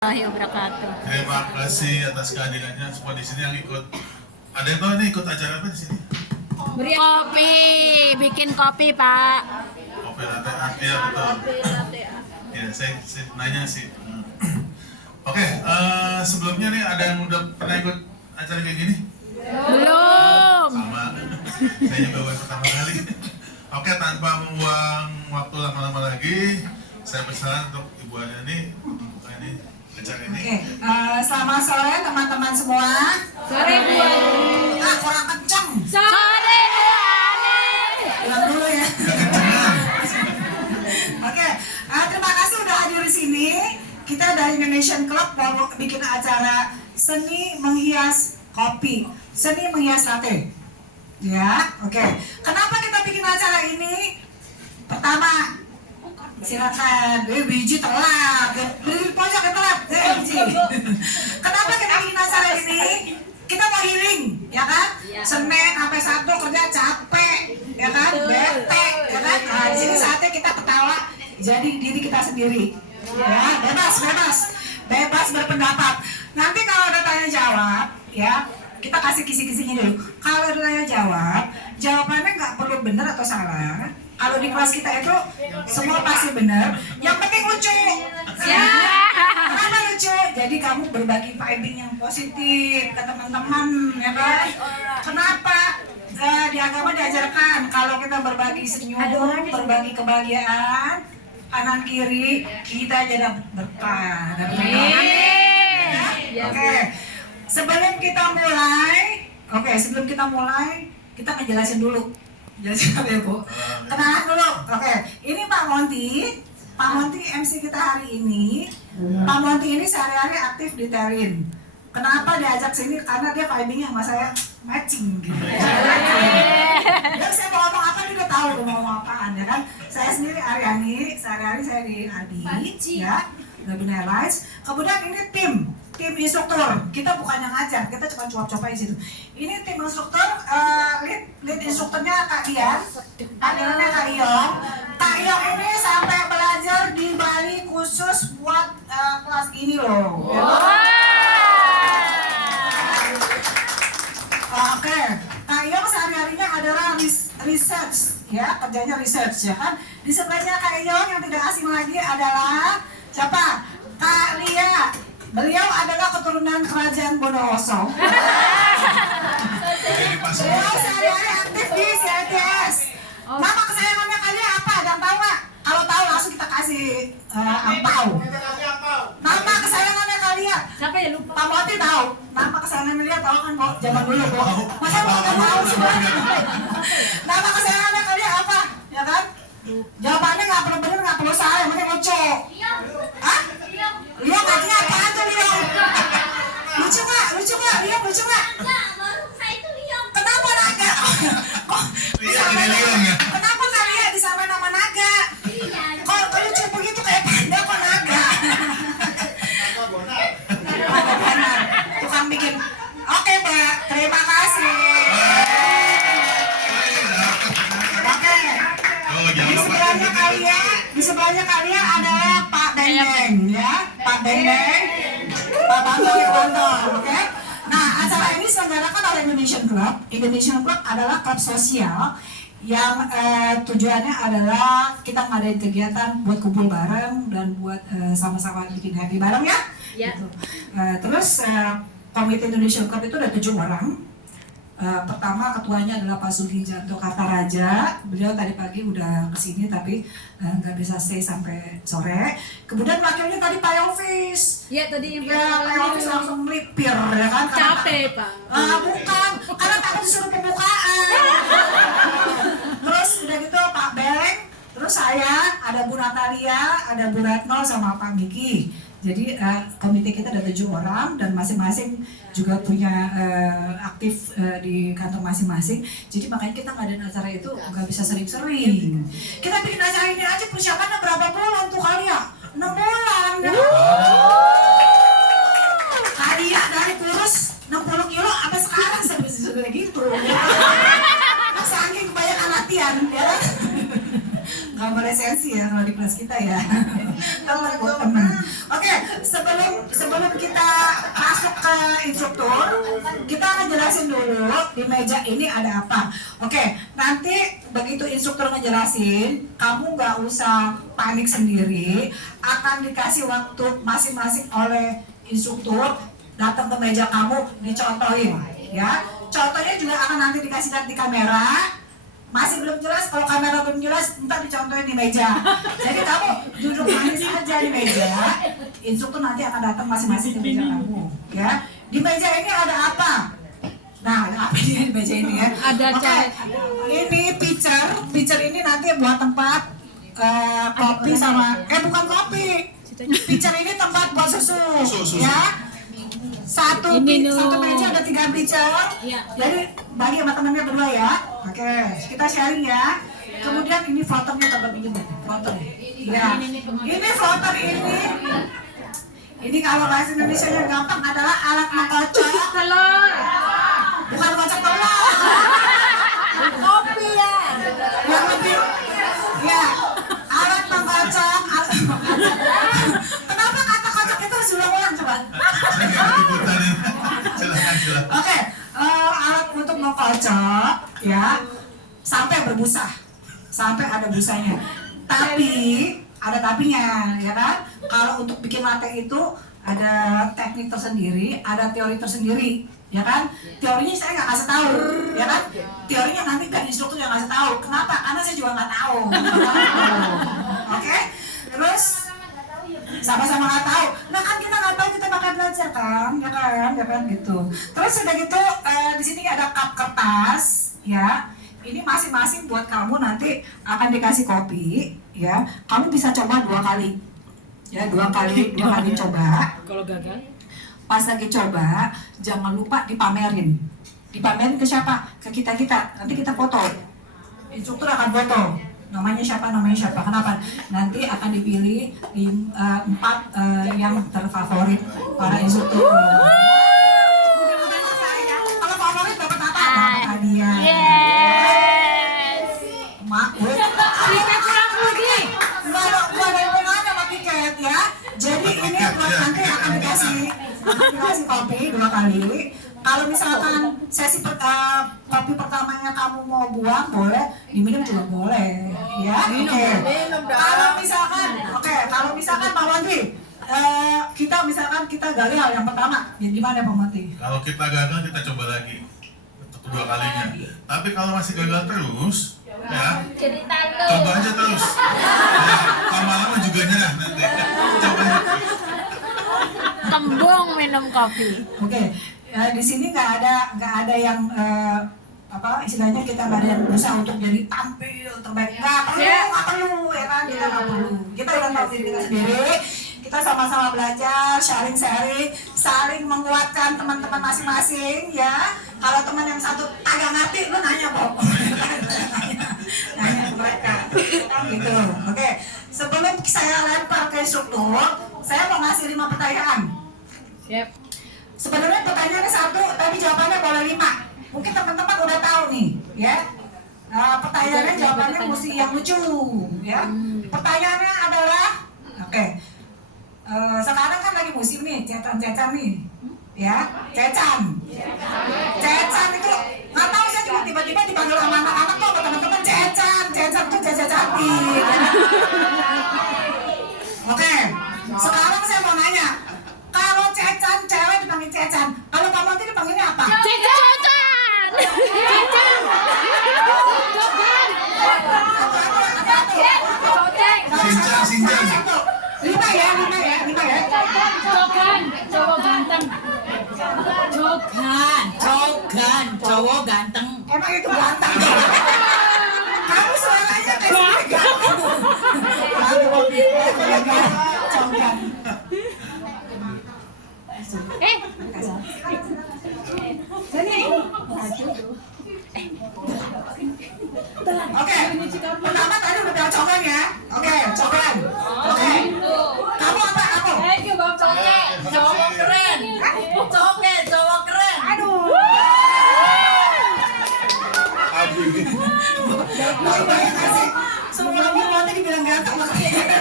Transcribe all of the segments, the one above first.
Wabarakatuh. Terima kasih atas kehadirannya semua di sini yang ikut. Ada yang tahu nih ikut acara apa di sini? Kopi, bikin kopi Pak. Kopi latte art, ya betul. Ya, saya nanya sih. Oke, sebelumnya nih ada yang udah pernah ikut acara kayak gini? Belum. Sama. Saya juga baru pertama kali. Oke, tanpa membuang waktu lama-lama lagi, saya persilakan untuk Ibu Ania nih membuka ini acara ini. Oke, selamat sore teman-teman semua. Sore Bu Ani. Kurang kenceng. Sore Bu Ani. Ulang dulu ya. Oke, terima kasih udah hadir di sini. Kita dari Indonesian Club mau bikin acara seni menghias kopi, seni menghias latte. Ya, oke. Kenapa kita bikin acara ini? Pertama, silakan. Biji telat. Di pojok telat. Biji. Kenapa kita bikin acara ini? Kita mau healing, ya kan? Senin sampai Sabtu kerja capek, ya kan? Bete, ya kan? Nah, di sini saatnya kita ketawa jadi diri kita sendiri. Ya, bebas berpendapat. Nanti kalau ada tanya jawab, ya kita kasih kisi-kisinya dulu. Kalau ada tanya jawab, jawabannya nggak perlu benar atau salah. Kalau di kelas kita itu semua pasti benar. Yang penting lucu. Ya. Kenapa lucu? Jadi kamu berbagi vibing yang positif ke teman-teman, ya kan? Kenapa? Di agama diajarkan kalau kita berbagi senyum, berbagi kebahagiaan, kanan kiri kita jadi berkah. Oke. Sebelum kita mulai, kita ngejelasin dulu. Jelasin apa ya Bu? Kenalan dulu. Oke. Ini Pak Monty. Pak Monty MC kita hari ini. Pak Monty ini sehari-hari aktif di Terin. Kenapa diajak sini? Karena dia vibing sama saya matching gitu. Dan saya mau ngomong apa dia udah tahu mau ngomong apaan ya kan. Saya sendiri Aryani, sehari-hari saya di Adi, ya, Gabungan Airlines. Kemudian ini tim instruktur. Kita bukan yang ngajar, kita cuma coba-coba di situ. Ini tim instruktur, lead instrukturnya Kak Dian, panggilannya Kak Iyong. Kak Iyong ini sampai belajar di Bali khusus buat kelas ini loh. Oke, Kak Iyong sehari-harinya adalah research, ya, kerjanya research, ya kan. Di sebelahnya Kak Iyong yang tidak asing lagi adalah siapa? Kak Lia. Beliau adalah keturunan kerajaan Bondowoso. Beliau sehari-hari aktif di CLTS. Nama kesayangannya kalian apa? Ada yang tahu nggak? Kalau tahu langsung kita kasih angpau. Nama kesayangannya kalian? Siapa ya lupa? Pak Moti tahu. Nama kesayangannya dia tahu kan, Bu? Zaman dulu, Bu. Masa nggak tahu semua? Nama kesayangannya kalian apa? Ya kan? Jawabannya nggak perlu benar, nggak perlu salah, yang penting lucu. Hah? Liong artinya apaan tuh Liong? Lucu nggak? Liong lucu nggak? Kenapa naga? Kok kenapa nggak lihat disamain nama naga? Kok lucu begitu kayak panda kok naga? Benar. Tukang bikin. Oke Mbak, terima kasih. Oke. Di sebelahnya kalian adalah Pak Dendeng, ya, Pak Dendeng, Pak Bambang Irwanto, oke? Nah, acara ini diselenggarakan oleh Indonesian Club. Indonesian Club adalah klub sosial yang tujuannya adalah kita ngadain kegiatan buat kumpul bareng dan buat sama-sama bikin happy bareng ya. Gitu. Terus komite Indonesian Club itu ada 7 orang. Pertama ketuanya adalah Pak Sugijanto Kartaraja. Beliau tadi pagi udah kesini tapi nggak bisa stay sampai sore. Kemudian wakilnya tadi Pak Yovis. Iya tadi yang Pak Yovis langsung melipir ya kan? Capek Pak. Bukan, karena takut disuruh pembukaan. Terus udah gitu Pak Beng. Terus saya, ada Bu Natalia, ada Bu Retno sama Pak Miki. Jadi komite kita ada 7 orang dan masing-masing juga punya aktif di kantor masing-masing. Jadi makanya kita ngadain acara itu nggak bisa sering-sering. Kita bikin acara ini aja persiapannya berapa bulan tuh kalian? 6 bulan. Kalian dari kurus 60 kilo sampai sekarang sudah gitu. Saking kebanyakan latihan, ya. Nggak nggak boleh sensi ya kalau di kelas kita ya. Teman buat teman. Oke, sebelum kita masuk ke instruktur, kita akan jelasin dulu di meja ini ada apa. Oke, nanti begitu instruktur ngejelasin, kamu nggak usah panik sendiri. Akan dikasih waktu masing-masing oleh instruktur datang ke meja kamu dicontohin, ya. Contohnya juga akan nanti dikasih lihat di kamera. Masih belum jelas, kalau kamera belum jelas, ntar dicontohin di meja. Jadi kamu duduk manis aja di meja. Instruktur nanti akan datang masing-masing ke meja kamu, ya. Di meja ini ada apa? Nah, ada apa di meja ini ya? Ada Oke, ini pitcher ini nanti buat tempat kopi sama, bukan kopi. Pitcher ini tempat buat susu, ya. Satu meja ada 3 pitcher. Iya. Jadi bagi sama temennya berdua ya. Oke, kita sharing ya. Kemudian ini floaternya tambah pinjam, floater. Ya. Ini floater ini. Ini kalau bahasa Indonesia yang gampang adalah alat mengkocok telur. bukan kocok telur. Kopi ya. Yang lebih, ya, alat mengkocok. Kenapa kata kocok itu harus ulang-ulang coba? Saya nggak ikut-ikutan ini. Silakan. Oke, alat untuk mengkocok ya sampai berbusa, sampai ada busanya. Tapi ada tapinya, ya kan? Kalau untuk bikin latte itu ada teknik tersendiri, ada teori tersendiri, ya kan? Teorinya saya nggak kasih tahu, ya kan? Teorinya nanti kan instruktur yang kasih tahu. Kenapa? Karena saya juga nggak tahu. Oke, terus sama-sama nggak tahu. Nah kan kita nggak tahu, kita bakal belajar kan, ya kan gitu. Terus udah gitu di sini ada cup kertas, ya. Ini masing-masing buat kamu nanti akan dikasih kopi, ya. Kamu bisa coba 2 kali, ya 2 kali coba. Kalau gagal? Pas lagi coba, jangan lupa dipamerin. Dipamerin ke siapa? Ke kita. Nanti kita foto. Instruktur akan foto. Namanya siapa? Kenapa? Nanti akan dipilih di 4 yang terfavorit para instruktur. Kalau favorit dapat apa? Dapat hadiah. Yes. Mak, gue Tiket kurang rugi. nggak ada hubungannya sama tiket ya. Jadi ini buat nanti akan dikasih kopi 2 kali. Kalau misalkan sesi kopi pertamanya kamu mau buang, boleh, diminum juga boleh, ya. Oke. Kalau misalkan Pak Wandri, kita gagal yang pertama, ya gimana Pak Wandri? Kalau kita gagal, kita coba lagi untuk kedua kalinya. Tapi kalau masih gagal terus, ya Cerita lu. coba aja terus. Ya, lama-lama juga nyerah nanti. Coba aja terus. Kembung minum kopi. Oke. Di sini nggak ada yang istilahnya kita nggak ada yang berusaha untuk jadi tampil terbaik. Nggak perlu ya kan, kita nggak perlu. Kita udah tahu diri kita sendiri. Kita sama-sama belajar, sharing, saling menguatkan teman-teman masing-masing ya. Kalau teman yang satu agak ngerti, lu nanya Bob. Nanya ke mereka. Gitu. Oke. Sebelum saya lempar ke instruktur, saya mau ngasih 5 pertanyaan. Yep. Sebenarnya pertanyaannya 1, tapi jawabannya boleh 5. Mungkin teman-teman udah tahu nih, ya. Pertanyaannya jawabannya mesti yang lucu, ya. Pertanyaannya adalah, oke. Sekarang kan lagi musim nih, cecan nih, ya. Cecan itu nggak tahu, saya cuma tiba-tiba dipanggil sama anak-anak tuh sama teman-teman cecan tuh cecan cantik. Oke. Sekarang saya mau nanya. Kalau cecan, cewek dipanggil cecan. Kalau Pak Monti dipanggilnya apa? Cecan. Sinjang. 5 ya. Cokan, cowok ganteng. Cowok ganteng. Emang itu ganteng? Kamu suaranya kayak Cokan. Oke, pertama tadi udah bilang cokan ya. Oke, cokan. Oke. Kamu apa? Kamu? Cowok keren. Cowok keren. Aduh. Baik kasih. Semua nanti dibilang ganteng makanya.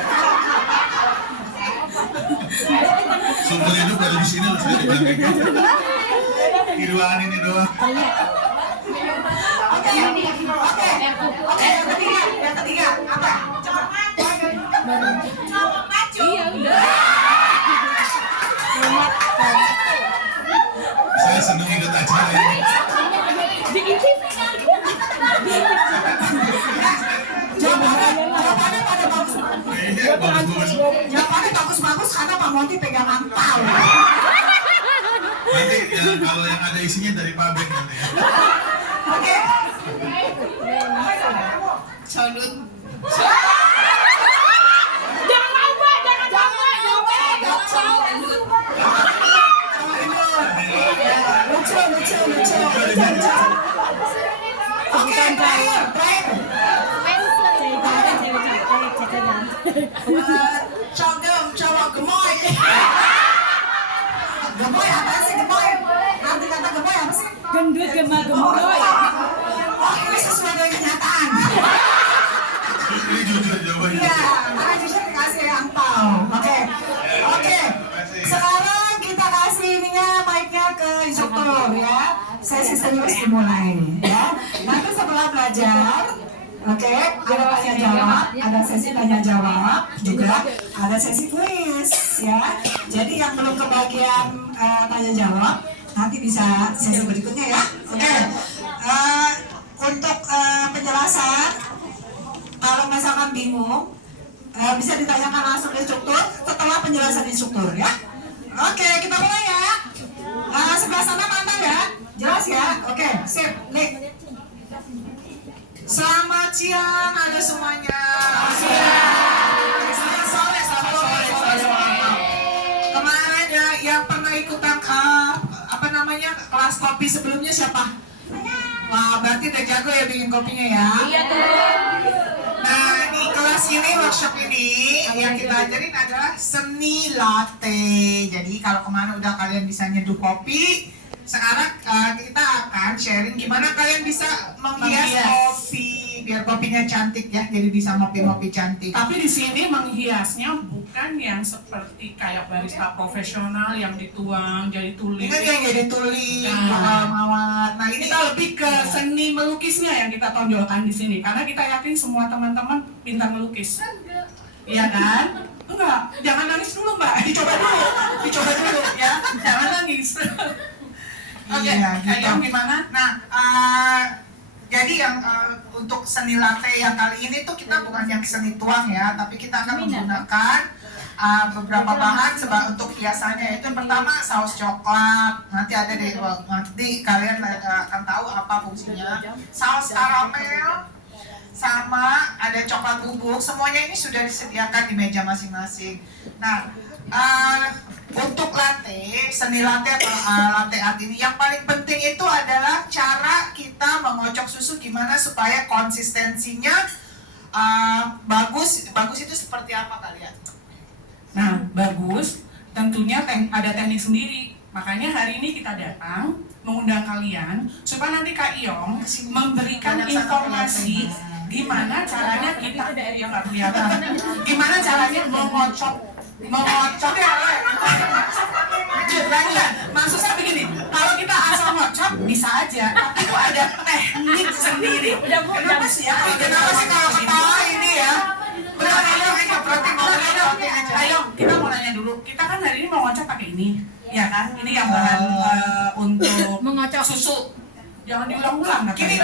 Sumber hidup ada di sini loh, saya dibilang kayak gitu. Di ruangan ini doang. Oke, yang ketiga apa? Coba maju. Iya udah. Saya seneng ikut acara ini. Bikin TV. Jawabannya pada bagus. Iya, bagus-bagus. Jawabannya bagus-bagus karena Pak Monty pegang angpau. Nanti kalau yang ada isinya dari pabrik nanti ya. Oke. Sodut. Jangan mau Mbak, jangan mau. Lucu. Oke, terakhir. Cowok gemoy. Gemoy apa sih gemoy? Arti kata gemoy apa sih? Gendut gemoy. Oh, ini sesuai dengan kenyataan. Ini jujur jawabannya. Iya, karena jujur dikasih angpau. Oke. Sekarang kita kasih ininya mic-nya ke instruktur ya. Sesi serius dimulai ya. Nanti setelah belajar, oke, ada tanya jawab, ada sesi tanya jawab, juga ada sesi kuis ya. Jadi yang belum kebagian tanya jawab nanti bisa sesi berikutnya ya. Oke. Untuk penjelasan, kalau misalkan bingung, bisa ditanyakan langsung ke instruktur setelah penjelasan instruktur ya. Oke, kita mulai ya. Sebelah sana mana ya? Jelas ya? Oke, sip. Nih. Selamat siang ada semuanya. Selamat sore. Kemarin ya yang pernah ikutan kelas kopi sebelumnya siapa? Wah, berarti udah jago ya bikin kopinya ya? Iya tuh. Nah, di kelas ini, workshop ini yang kita ajarin adalah seni latte. Jadi kalau kemana udah kalian bisa nyeduh kopi, sekarang kita akan sharing gimana kalian bisa menghias kopi biar kopinya cantik ya, jadi bisa ngopi-ngopi cantik. Tapi di sini menghiasnya bukan yang seperti kayak barista profesional yang dituang jadi tulis. Ini yang jadi tulis, Nah. mawar. Nah ini Kita lebih ke seni melukisnya yang kita tonjolkan di sini karena kita yakin semua teman-teman pintar melukis. Iya kan? Enggak, jangan nangis dulu Mbak, dicoba dulu ya, jangan nangis. Oke, Iya, gitu. Kayong gimana? Nah, jadi yang untuk seni latte yang kali ini tuh kita bukan yang seni tuang ya, tapi kita akan menggunakan beberapa bahan untuk hiasannya. Itu yang pertama saus coklat, nanti ada nanti kalian akan tahu apa fungsinya. Saus karamel, sama ada coklat bubuk, semuanya ini sudah disediakan di meja masing-masing. Nah, untuk latte, seni latte atau latte art ini yang paling penting itu adalah cara kita mengocok susu gimana supaya konsistensinya bagus. Bagus itu seperti apa kalian? Nah, bagus. Tentunya ada teknik sendiri. Makanya hari ini kita datang mengundang kalian supaya nanti Kak Iyong memberikan informasi gimana caranya kita yang nggak kelihatan. Gimana caranya mengocok ya. Maksudnya begini, kalau kita asal ngocok bisa aja, tapi itu ada teknik sendiri. Kenapa sih ya? Kenapa sih kalau ketawa ini ya? Ayo, kita mau nanya dulu. Kita kan hari ini mau ngocok pakai ini, ya kan? Ini yang bahan untuk Mengocok susu. Jangan diulang-ulang. Gini,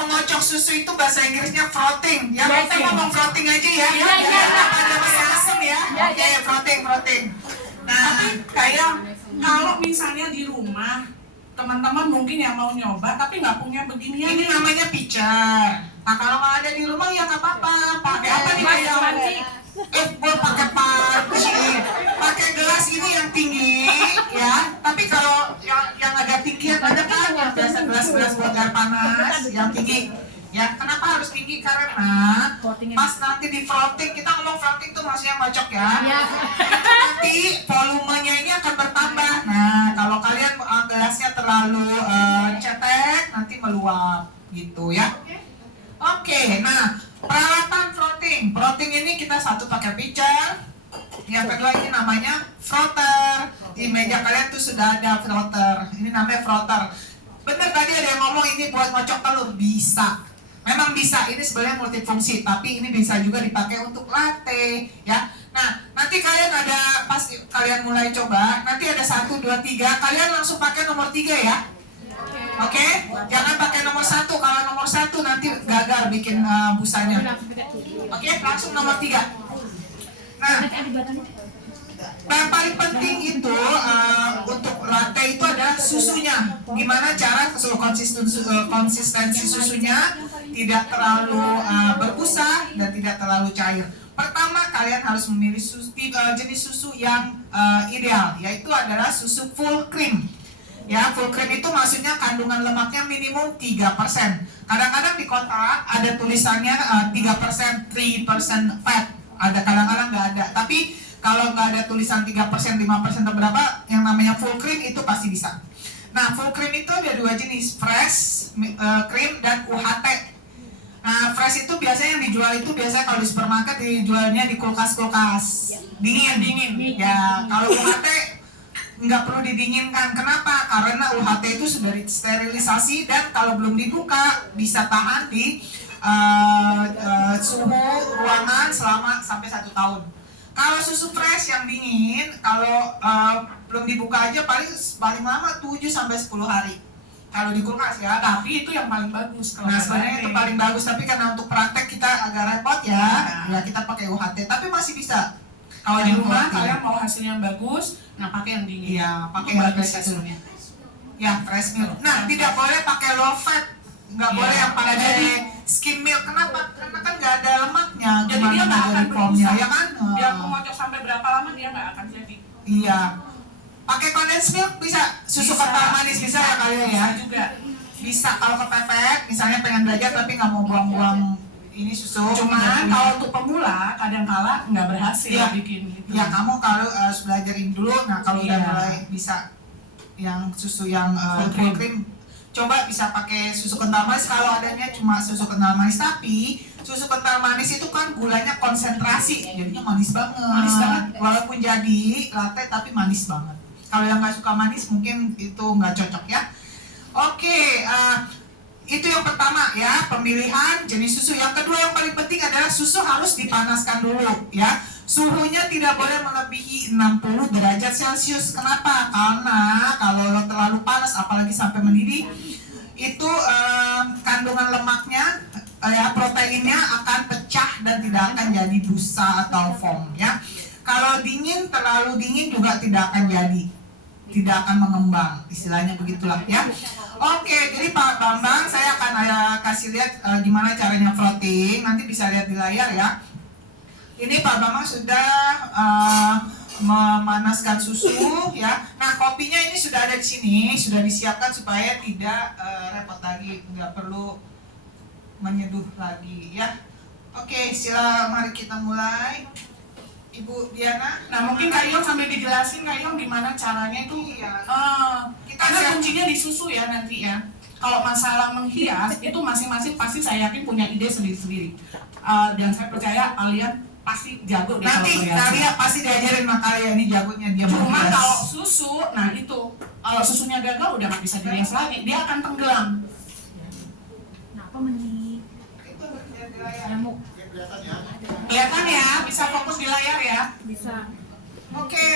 mengocok susu itu bahasa Inggrisnya frotting. Ya, kita ngomong frotting aja ya. Iya. Ada masih asem ya. Oke, frotting. Nah, kayak kalau misalnya di rumah teman-teman mungkin yang mau nyoba tapi nggak punya beginian. Ini namanya pitcher. Nah, kalau nggak ada di rumah ya nggak apa-apa. Pakai apa nih kayak? Gue pakai panci. Pakai gelas ini yang tinggi, ya. Tapi kalau yang agak tinggi ada kan yang biasa gelas-gelas buat air panas yang tinggi. Ya, kenapa harus tinggi? Karena pas nanti di frotting, kita ngomong frotting tuh maksudnya ngocok ya. Nanti volumenya ini akan bertambah. Nah, kalau kalian gelasnya terlalu cetek, nanti meluap gitu ya. Oke, nah peralatan satu pakai pitcher, yang kedua ini namanya frotter. Di meja kalian tuh sudah ada frotter. Ini namanya frotter. Bener tadi ada yang ngomong ini buat ngocok telur, bisa. Memang bisa, ini sebenarnya multifungsi, tapi ini bisa juga dipakai untuk latte, ya. Nah, nanti kalian ada, pas kalian mulai coba, nanti ada 1, 2, 3, kalian langsung pakai nomor 3 ya. Oke? Jangan pakai nomor 1, kalau nomor 1 nanti gagal bikin busanya. Oke, langsung nomor 3. Nah, yang paling penting itu untuk latte itu adalah susunya. Gimana cara konsistensi susunya tidak terlalu berbusa dan tidak terlalu cair. Pertama, kalian harus memilih jenis susu yang ideal, yaitu adalah susu full cream. Ya, full cream itu maksudnya kandungan lemaknya minimum 3%. Kadang-kadang di kota ada tulisannya 3%, 3% fat. Ada kadang-kadang nggak ada. Tapi kalau nggak ada tulisan 3%, 5% atau berapa, yang namanya full cream itu pasti bisa. Nah, full cream itu ada 2 jenis, fresh cream dan UHT. Nah, fresh itu biasanya yang dijual itu biasanya kalau di supermarket dijualnya di kulkas-kulkas. Dingin. Ya, kalau UHT nggak perlu didinginkan. Kenapa? Karena UHT itu sudah disterilisasi dan kalau belum dibuka bisa tahan di suhu ruangan selama sampai 1 tahun. Kalau susu fresh yang dingin, kalau belum dibuka aja paling lama 7 sampai 10 hari. Kalau di kulkas ya. Tapi itu yang paling bagus. Nah, sebenarnya itu paling bagus, tapi karena untuk praktek kita agak repot ya. Ya kita pakai UHT, tapi masih bisa. Kalau di rumah kalian mau hasilnya yang bagus, nah pakai yang dingin. Iya, pakai yang bagus fresh hasilnya. Ya, fresh milk. Nah, tidak boleh pakai low fat. Nggak Iya, boleh yang pakai jadi skim milk. Kenapa? Karena kan nggak ada lemaknya. Jadi Gimana dia nggak akan jadi foamnya, berbusa. ya kan? Dia mau ngocok sampai berapa lama dia nggak akan jadi. Iya. Pakai condensed milk bisa. Susu Bisa. kental manis bisa ya kalian ya? Bisa juga. Bisa kalau kepepet, misalnya pengen belajar tapi nggak mau buang-buang ini susu. Cuman kalau untuk pemula kadang-kala nggak berhasil Iya. bikin gitu. Ya kamu kalau harus belajarin dulu. Nah kalau udah Iya. mulai bisa yang susu yang Full full cream. cream, coba bisa pakai susu kental manis kalau adanya cuma susu kental manis. Tapi susu kental manis itu kan gulanya konsentrasi, jadinya manis banget. Manis banget. Walaupun jadi latte tapi manis banget. Kalau yang nggak suka manis mungkin itu nggak cocok ya. Oke, itu yang pertama ya, pemilihan jenis susu. Yang kedua yang paling penting adalah susu harus dipanaskan dulu ya. Suhunya tidak boleh melebihi 60 derajat Celcius. Kenapa? Karena kalau terlalu panas apalagi sampai mendidih, itu kandungan lemaknya ya, proteinnya akan pecah dan tidak akan jadi busa atau foam ya. Kalau dingin, terlalu dingin juga tidak akan jadi, tidak akan mengembang, istilahnya begitulah ya. Oke, jadi Pak Bambang saya akan kasih lihat gimana caranya frotting, nanti bisa lihat di layar ya. Ini Pak Bambang sudah memanaskan susu ya. Nah, kopinya ini sudah ada di sini, sudah disiapkan supaya tidak repot lagi, nggak perlu menyeduh lagi ya. Oke, mari kita mulai. Ibu Diana, Nah mungkin Kak Iyong sambil dijelasin Kak Iyong gimana caranya itu. Iya. Karena kuncinya di susu ya nanti ya. Kalau masalah menghias itu masing-masing pasti saya yakin punya ide sendiri-sendiri. Dan saya percaya kalian pasti jago deh nanti kalau menghias. kalian pasti diajarin sama kalian, ini jagonya dia Cuma menghias. kalau susu, nah itu kalau susunya gagal udah nggak bisa dihias lagi, dia akan tenggelam. Kenapa meni? Itu lihat di layar. Nyamuk Kelihatan ya, bisa fokus di layar ya. bisa. Oke,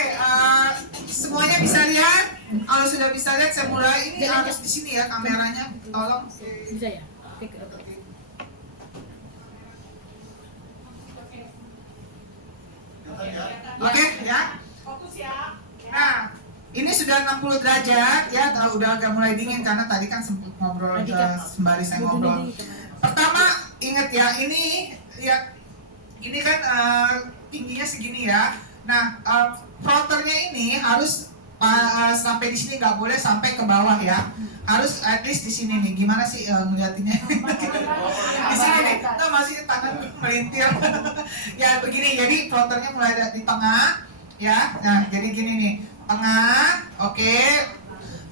semuanya bisa lihat. Kalau sudah bisa lihat, saya mulai. Ini harus di sini ya kameranya, tolong. Bisa ya? Oke. Oke ya. Fokus ya. Nah, ini sudah 60 derajat ya. Udah agak mulai dingin karena tadi kan sempat ngobrol sembari saya ngobrol. Pertama, ingat ya, ini ya, ini kan tingginya segini ya. Nah, frotternya ini harus sampai di sini, nggak boleh sampai ke bawah ya. Harus at least di sini nih. Gimana sih ngeliatinnya? Di sini nih. Nah, masih tangan melintir. Ya begini. Jadi frotternya mulai di tengah ya. Nah, jadi gini nih. Tengah, oke.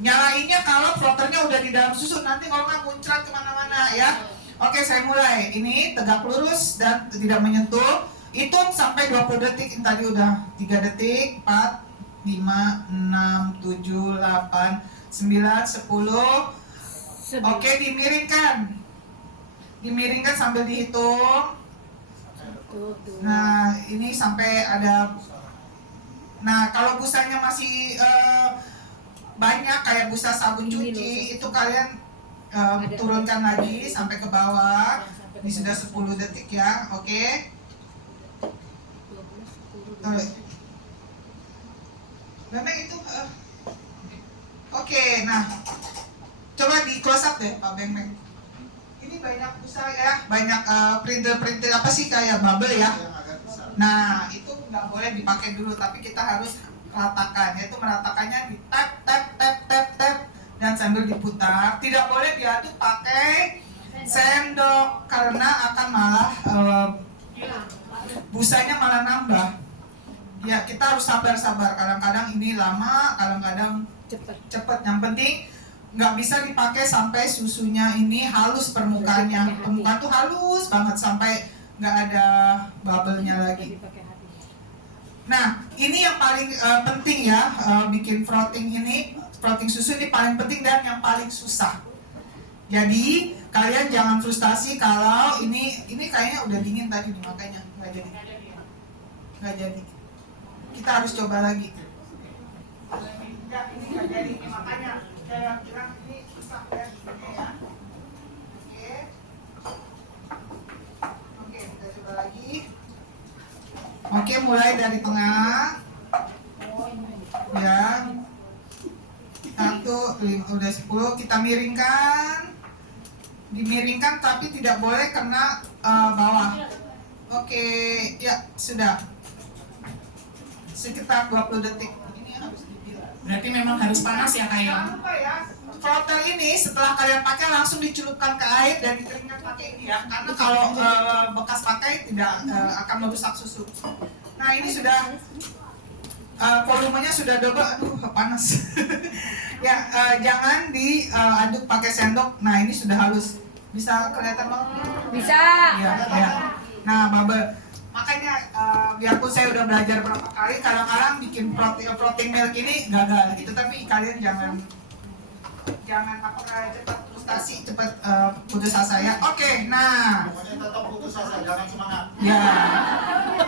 Nyalainnya kalau frotternya udah di dalam susu, nanti kalau nggak muncrat kemana-mana ya. Oke, saya mulai. Ini tegak lurus dan tidak menyentuh. Hitung sampai 20 detik. Tadi udah 3 detik, 4, 5, 6, 7, 8, 9, 10. Oke, dimiringkan. Dimiringkan sambil dihitung. Nah, ini sampai ada. Nah, kalau busanya masih banyak kayak busa sabun cuci, itu kalian turunkan lagi sampai ke bawah. Ini sudah 10 detik ya, oke. Memang itu oke, nah coba di close up deh Pak Beng. Ini banyak busa ya, banyak printer apa sih kayak bubble ya. Nah itu nggak boleh dipakai dulu, tapi kita harus ratakan, yaitu meratakannya di tap dan sambil diputar. Tidak boleh diaduk pakai sendok karena akan malah busanya malah nambah. Ya kita harus sabar-sabar. Kadang-kadang ini lama, kadang-kadang cepat. Yang penting nggak bisa dipakai sampai susunya ini halus permukaannya. Permukaan tuh halus banget sampai nggak ada bubble-nya lagi. Nah ini yang paling penting ya, bikin frotting ini, frotting susu ini paling penting dan yang paling susah. Jadi kalian jangan frustasi kalau ini kayaknya udah dingin tadi nih, makanya nggak jadi. Kita harus coba lagi. Ya, ini nggak jadi, makanya saya bilang ini susah ya. Oke, kita coba lagi. Oke, mulai dari tengah. Ya. 1, 5, udah 10, kita miringkan. Dimiringkan tapi tidak boleh kena bawah. Oke, ya sudah. Sekitar 20 detik. Ini harus dibilang. Berarti memang harus panas ya Kak Jangan lupa ya, frotter ini setelah kalian pakai langsung dicelupkan ke air dan dikeringkan pakai ini ya. Karena kalau bekas pakai tidak akan merusak susu. Nah ini sudah volumenya sudah double, aduh panas. Ya jangan diaduk pakai sendok. Nah ini sudah halus. Bisa kelihatan bang? Bisa. Ya. Nah bubble. Makanya biarpun saya udah belajar berapa kali, kadang-kadang bikin floating milk ini gagal gitu. Tapi kalian jangan cepat frustasi, cepat putus asa ya. Oke, nah. Pokoknya tetap putus asa, jangan semangat. Ya.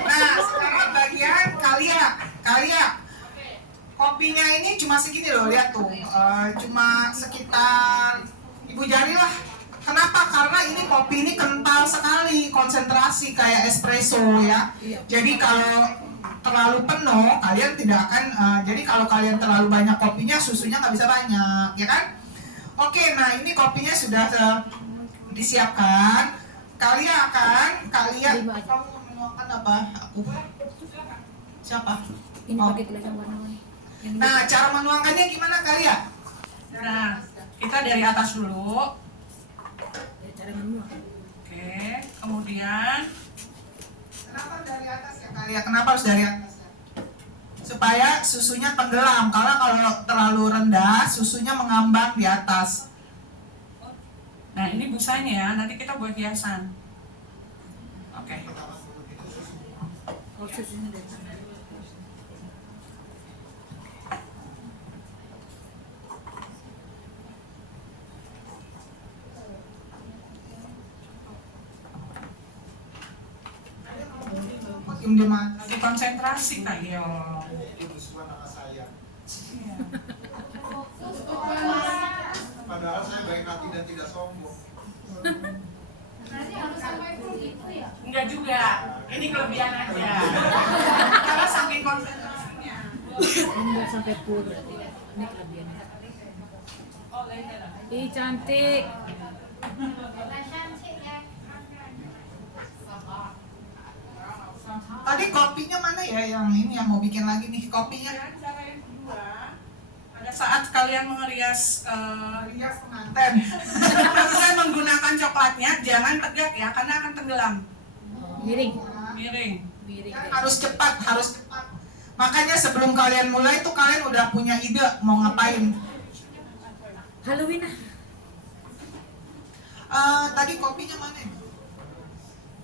Nah, sekarang bagian Kalia. Kopinya ini cuma segini loh, lihat tuh. Cuma sekitar ibu jari lah. Kenapa? Karena ini kopi ini kental sekali, konsentrasi kayak espresso ya. Jadi kalau terlalu penuh, kalian tidak akan. Jadi kalau kalian terlalu banyak kopinya, susunya nggak bisa banyak, ya kan? Oke, nah ini kopinya sudah disiapkan. Kamu menuangkan apa? Aku. Siapa? Ini Oh. pakai gelas yang warna-warni. Nah, cara menuangkannya gimana Kalia? Nah, kita dari atas dulu. Cara menuang. Oke, kemudian Kenapa dari atas ya Kalia? Kenapa harus dari atas? Supaya susunya tenggelam. Karena kalau terlalu rendah, susunya mengambang di atas. nah ini busanya, nanti kita buat hiasan. Oke. Oh, susunya dari sana. Makin di mana? Lagi konsentrasi Kak Yo. Itu musuhan anak saya. Iya. Padahal saya baik hati dan tidak sombong. Enggak juga, ini kelebihan aja. Karena saking konsentrasinya. Ini nggak sampai full berarti. Ini kelebihannya. Ih, cantik. Tadi kopinya mana ya yang ini yang mau bikin lagi nih kopinya? Dan cara yang kedua, pada saat kalian mengerias Rias pengantin. kalian menggunakan coklatnya, jangan tegak ya, karena akan tenggelam. Miring. Miring. Miring. Dan harus cepat. Makanya sebelum kalian mulai tuh kalian udah punya ide mau ngapain. Halloween ah. Tadi kopinya mana?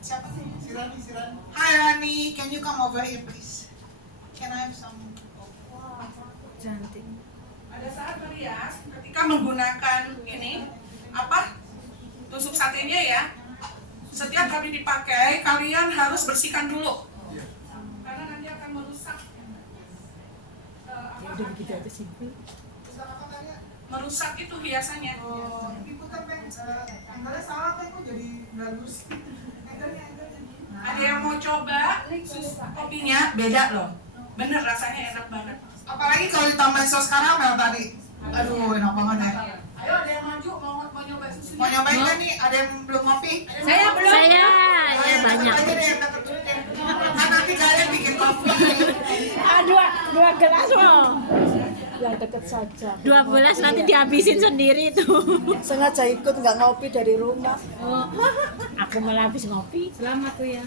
Siapa sih? Si Rani. Hi Rani, can you come over here please? Can I have some? Cantik. Pada saat merias, ketika menggunakan ini, tusuk satenya ya, setiap kali dipakai, kalian harus bersihkan dulu. Karena nanti akan merusak. Ya udah begitu aja simpel. Merusak itu hiasannya. Oh, diputar Bang. Angle salah kan kok jadi bagus. Ada yang mau coba kopinya beda loh. Bener rasanya enak banget. Apalagi kalau ditambahin saus karamel tadi. Aduh, enak banget ya. Ayo ada yang maju mau nyoba susunya. Mau nyobain kan nih? Ada yang belum ngopi? Saya belum. Saya banyak. Aja deh yang deket-deket. Kan nanti kalian bikin kopi. Dua gelas loh. Yang deket saja. 12 nanti dihabisin sendiri tuh. Sengaja ikut nggak ngopi dari rumah. Oh, aku malah habis ngopi. Selamat tuh ya.